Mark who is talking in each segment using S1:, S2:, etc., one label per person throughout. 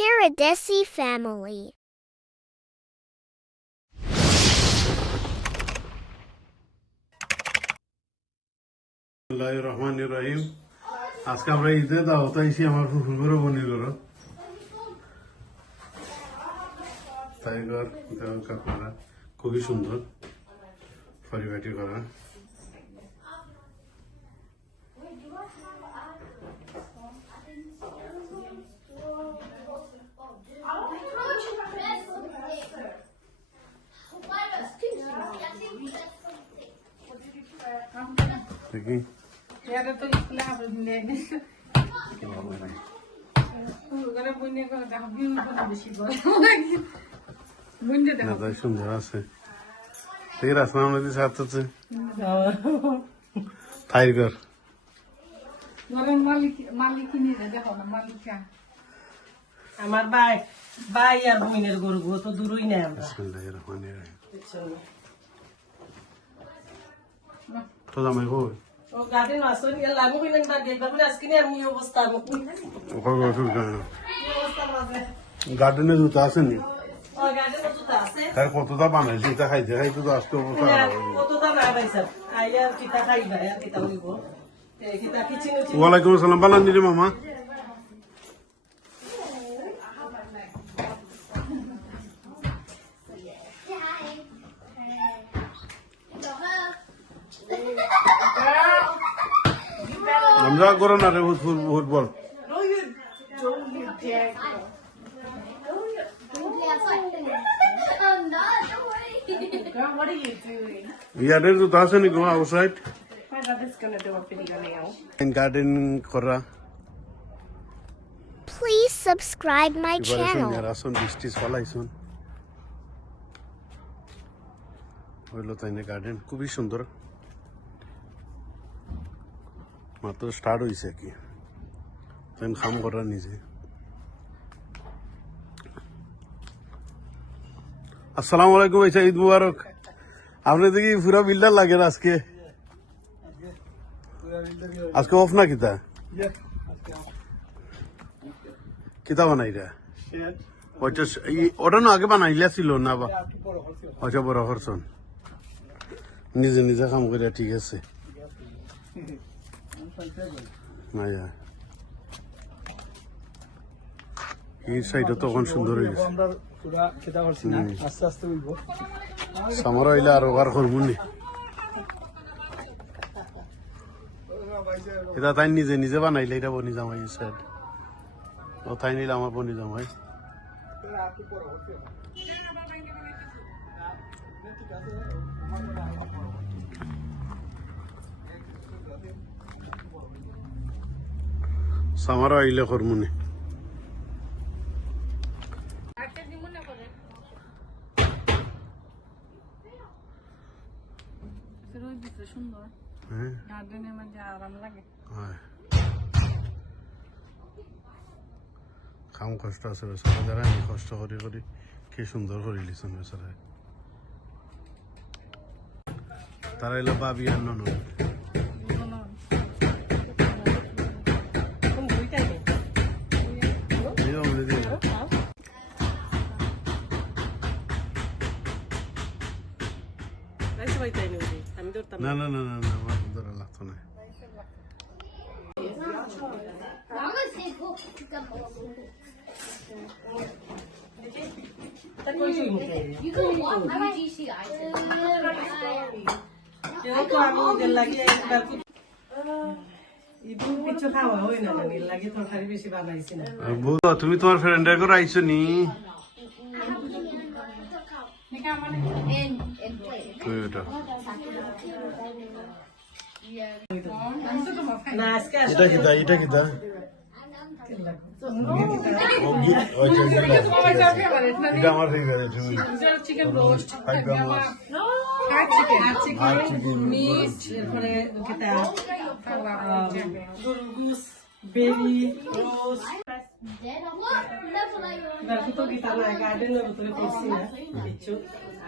S1: Paradesi family.
S2: Rahman রহিম আজকে আমরা ঈদে দাওয়াত আইসি আমার ফুফুর ঘরে বনি করো তাই ঘর খুবই সুন্দর। পরিবারটি করা দেখি
S3: ইয়াতে তো স্কুলে হবে দিলে ওখানে বইনে করে দেখো করে করে
S2: নেতাই সুন্দর আছে। থাইর ঘর
S3: ঘরের মালিক মালিক নিয়ে দেখো না মালিকা।
S4: আমার ভাই ভাই আর বোনের গরু তো দূরই নাই আমরা
S2: তো জামাই কই
S4: গার্ডেন
S2: জুতা আছে নি?
S4: তো
S2: তার কতটা বানাইছি এটা খাইতে খাইতে তো আজকে অবস্থা হয়ে ওয়ালাইকুম আসসালাম বানান দিলি মামা। আমরা করো না রে foot- football
S3: What are you doing?
S2: ইয়াদের জুতা আছে নি go outside
S3: My brother's gonna do a video now.
S2: Garden করা
S1: Please subscribe my channel.
S2: ইয়ার আসুন বৃষ্টিস ফলাইছুন হইল তাই না গার্ডেন খুবই সুন্দর মাত্র স্টার্ট হয়েছে কি। তাই খাম করা নিজে। আসসালামু আলাইকুম ভাইসা ঈদ মুবারক। আপনি দেখি পুরা বিল্ডার লাগে আজকে? আজকে অফ না কিতা? কিতা বানাইরা ই- ওটা না আগে বানাইলা ছিল না বা আচ্ছা বড় করছন নিজে নিজে কাম করে ঠিক আছে। এই সাইডে তখন সুন্দর হয়ে গেছে।
S5: আস্তে আস্তে উঠব।
S2: সামার হইলে আর ওভার করবুনি এটা তাই নিজে নিজে বানাইলে এটা বনি জামাই সাইড ও তাই নিলে আমার বনি জামাই সামার আইলে করমুনি
S3: রোদ দিতে সুন্দর
S2: হ্যাঁ
S3: গার্ডেনের মধ্যে আরাম লাগে
S2: হয়। কাম কষ্ট আছে বেচারা যারা আমি কষ্ট করি করি কি সুন্দর করে লিছেন বেচারা তারা এলো বাবি আর নন না না না না না আমার ধরে লাগতো না তুমি তোমার ফ্রেন্ডের করে আইছো নি? এটা এটা কিতা ও গি- ও যে এটা আমার favourite
S3: chicken roast
S2: five gram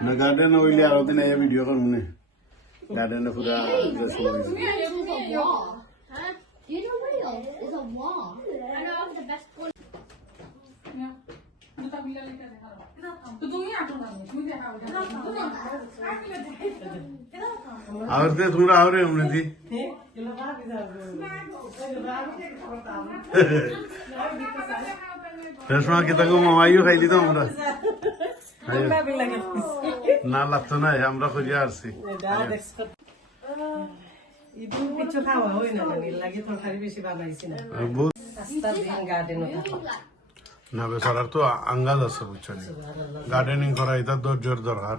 S2: ना गार्डन ओइले आरो दिन ए भिडियो
S6: कर मुने गार्डन पूरा जैसे Do you know real? It's a wall. I know I'm the best one.
S2: आवरते थोड़ा आवरे हमने थी রেশমা কিতা গো মামাইও খাইলি তো আমরা। না লাগতো না আমরা খুঁজে আসছি
S4: কিছু খাওয়া হয় না জানি লাগে তরকারি বেশি বানাইছি না।
S2: না বেচারার তো আঙ্গাজ আছে বুঝছ গার্ডেনিং করা এটা ধৈর্যের দরকার।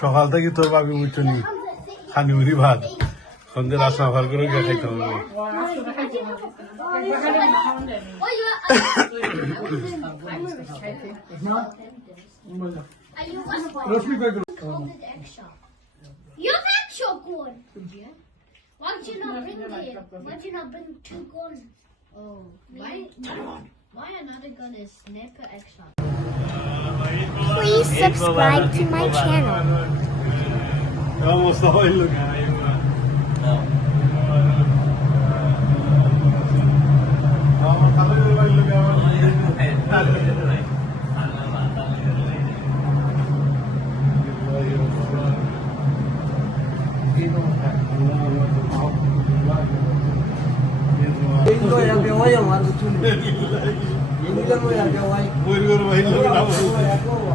S2: সকাল থেকে তোর ভাবি বুঝছ নি খানি মুড়ি ভাত। সন্ধ্যে রাস্তা ভার করে গিয়ে খাইতে হবে।
S5: রশ্মি
S6: Why did you not bring the? Why did you not bring two guns? Oh, why? Why another gun is sniper extra?
S1: Please subscribe to my channel.
S5: Jag måste ha en lugn här. Ja, man kan ju vara lugn.